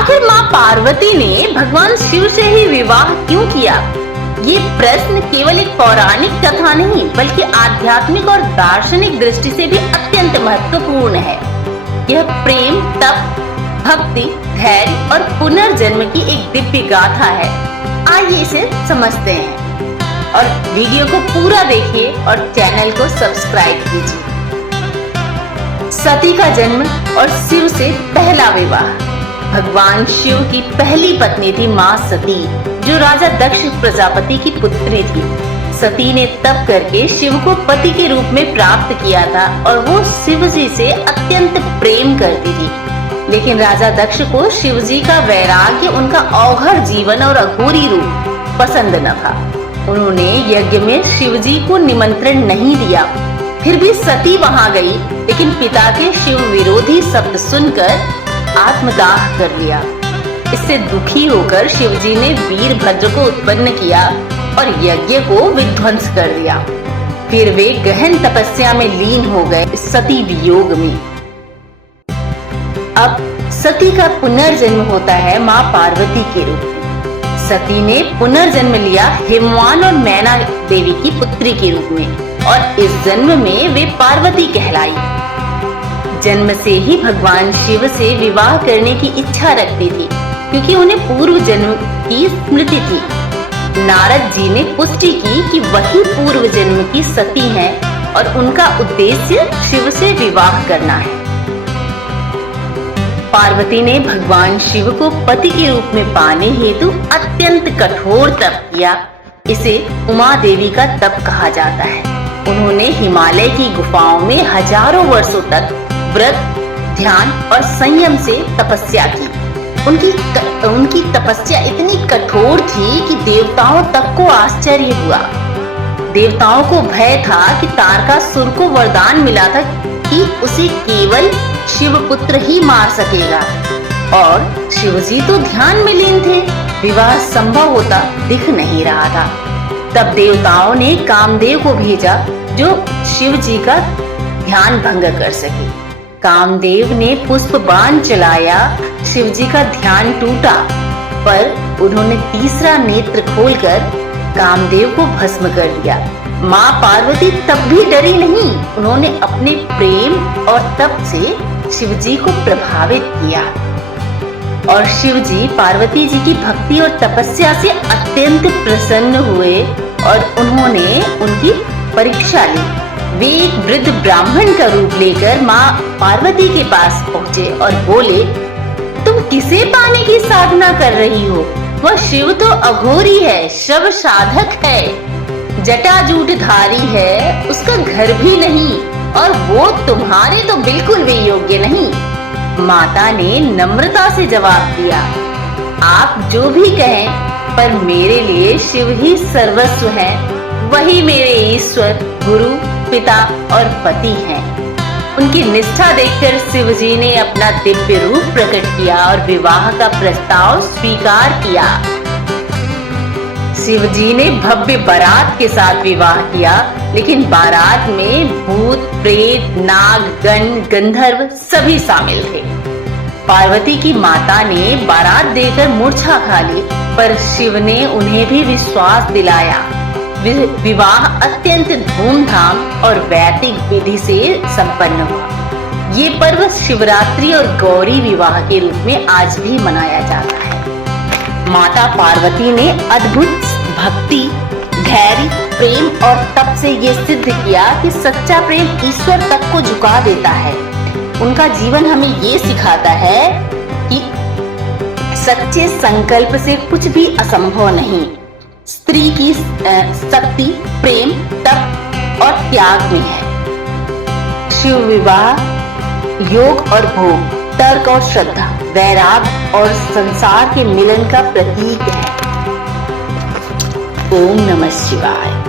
आखिर माँ पार्वती ने भगवान शिव से ही विवाह क्यों किया? ये प्रश्न केवल एक पौराणिक कथा नहीं बल्कि आध्यात्मिक और दार्शनिक दृष्टि से भी अत्यंत महत्वपूर्ण है। यह प्रेम, तप, भक्ति, धैर्य और पुनर्जन्म की एक दिव्य गाथा है। आइए इसे समझते हैं और वीडियो को पूरा देखिए और चैनल को सब्सक्राइब कीजिए। सती का जन्म और शिव से पहला विवाह। भगवान शिव की पहली पत्नी थी माँ सती, जो राजा दक्ष प्रजापति की पुत्री थी। सती ने तप करके शिव को पति के रूप में प्राप्त किया था और वो शिव जी से अत्यंत प्रेम करती थी। लेकिन राजा दक्ष को शिव जी का वैराग्य, उनका औघड़ जीवन और अघोरी रूप पसंद न था। उन्होंने यज्ञ में शिव जी को निमंत्रण नहीं दिया। फिर भी सती वहां गई, लेकिन पिता के शिव विरोधी शब्द सुनकर आत्मदाह कर लिया। इससे दुखी होकर शिव जी ने वीरभद्र को उत्पन्न किया और यज्ञ को विध्वंस कर दिया। फिर वे गहन तपस्या में लीन हो गए सती वियोग में। अब सती का पुनर्जन्म होता है माँ पार्वती के रूप में। सती ने पुनर्जन्म लिया हिमवान और मैना देवी की पुत्री के रूप में और इस जन्म में वे पार्वती कहलाई। जन्म से ही भगवान शिव से विवाह करने की इच्छा रखती थी, क्योंकि उन्हें पूर्व जन्म की स्मृति थी। नारद जी ने पुष्टि की कि वही पूर्व जन्म की सती हैं और उनका उद्देश्य शिव से विवाह करना है। पार्वती ने भगवान शिव को पति के रूप में पाने हेतु अत्यंत कठोर तप किया। इसे उमा देवी का तप कहा जाता है। उन्होंने हिमालय की गुफाओं में हजारों वर्षों तक व्रत, ध्यान और संयम से तपस्या की। उनकी तपस्या इतनी कठोर थी कि देवताओं तक को आश्चर्य हुआ। देवताओं को भय था कि तारकासुर को वरदान मिला था कि उसे केवल शिवपुत्र ही मार सकेगा और शिवजी तो ध्यान में लीन थे। विवाह संभव होता दिख नहीं रहा था। तब देवताओं ने कामदेव को भेजा, जो शिवजी का ध्यान भंग कर सके। कामदेव ने पुष्प बाण चलाया, शिवजी का ध्यान टूटा, पर उन्होंने तीसरा नेत्र खोलकर कामदेव को भस्म कर दिया। माँ पार्वती तब भी डरी नहीं। उन्होंने अपने प्रेम और तप से शिवजी को प्रभावित किया और शिवजी पार्वती जी की भक्ति और तपस्या से अत्यंत प्रसन्न हुए और उन्होंने उनकी परीक्षा ली। वे एक वृद्ध ब्राह्मण का रूप लेकर माँ पार्वती के पास पहुँचे और बोले, तुम किसे पाने की साधना कर रही हो? वह शिव तो अघोरी है, शव साधक है, जटाजूटधारी है, उसका घर भी नहीं और वो तुम्हारे तो बिल्कुल भी योग्य नहीं। माता ने नम्रता से जवाब दिया, आप जो भी कहें, पर मेरे लिए शिव ही सर्वस्व है। वही मेरे ईश्वर, गुरु, पिता और पति हैं। उनकी निष्ठा देखकर शिवजी ने अपना दिव्य रूप प्रकट किया और विवाह का प्रस्ताव स्वीकार किया। शिवजी ने भव्य बारात के साथ विवाह किया, लेकिन बारात में भूत, प्रेत, नाग, गण, गंधर्व सभी शामिल थे। पार्वती की माता ने बारात देकर मूर्छा खा ली, पर शिव ने उन्हें भी विश्वास दिलाया। विवाह अत्यंत धूमधाम और वैदिक विधि से संपन्न हुआ। ये पर्व शिवरात्रि और गौरी विवाह के रूप में आज भी मनाया जाता है। माता पार्वती ने अद्भुत भक्ति, धैर्य, प्रेम और तप से ये सिद्ध किया कि सच्चा प्रेम ईश्वर तक को झुका देता है। उनका जीवन हमें ये सिखाता है कि सच्चे संकल्प से कुछ भी असंभव नहीं। स्त्री की शक्ति प्रेम, तप और त्याग में है। शिव विवाह योग और भोग, तर्क और श्रद्धा, वैराग और संसार के मिलन का प्रतीक है। ओम नमः शिवाय।